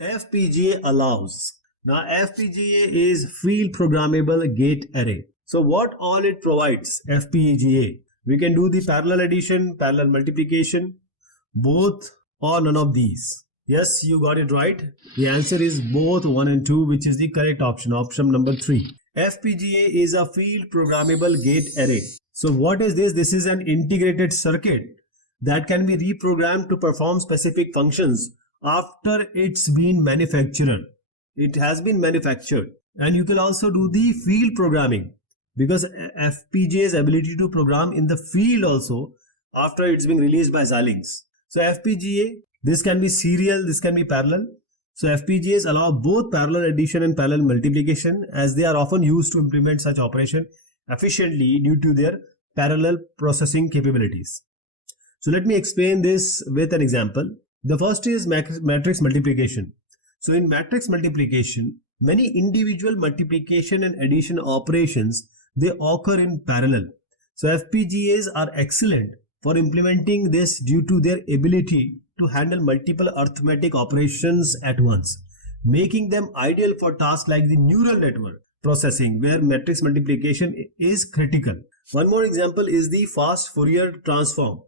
FPGA allows. Now FPGA is field programmable gate array. So what all it provides, FPGA? We can do the parallel addition, parallel multiplication, both or none of these. Yes, you got it right. The answer is both 1 and 2, which is the correct option, option number 3. FPGA is a field programmable gate array. So what is this? This is an integrated circuit that can be reprogrammed to perform specific functions after it's been manufactured. It has been manufactured. And you can also do the field programming, because FPGA's ability to program in the field also after it's being released by Xilinx. So FPGA, this can be serial, this can be parallel. So FPGAs allow both parallel addition and parallel multiplication, as they are often used to implement such operation efficiently due to their parallel processing capabilities. So let me explain this with an example. The first is matrix multiplication. So in matrix multiplication, many individual multiplication and addition operations, they occur in parallel. So FPGAs are excellent for implementing this due to their ability to handle multiple arithmetic operations at once, making them ideal for tasks like the neural network processing, where matrix multiplication is critical. One more example is the fast Fourier transform.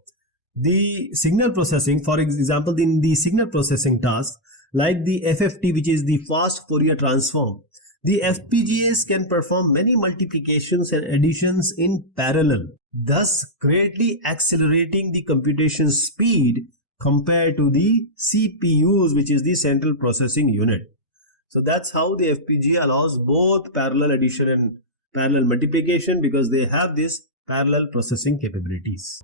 The signal processing, for example, in the signal processing task like the FFT, which is the fast Fourier transform, the FPGAs can perform many multiplications and additions in parallel, thus greatly accelerating the computation speed compared to the CPUs, which is the central processing unit. So that's how the FPGA allows both parallel addition and parallel multiplication, because they have this parallel processing capabilities.